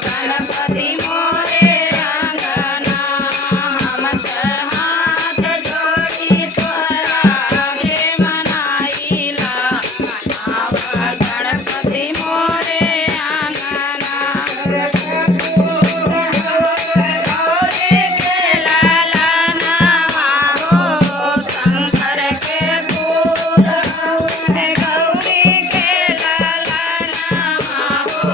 गणपति मोरे अंगना हम हाथ जोड़ी तोहरा गे मनाइला गणपति मोरे अंगना गौरी के लालना हो शंकर के फूल गौरी के लालना हो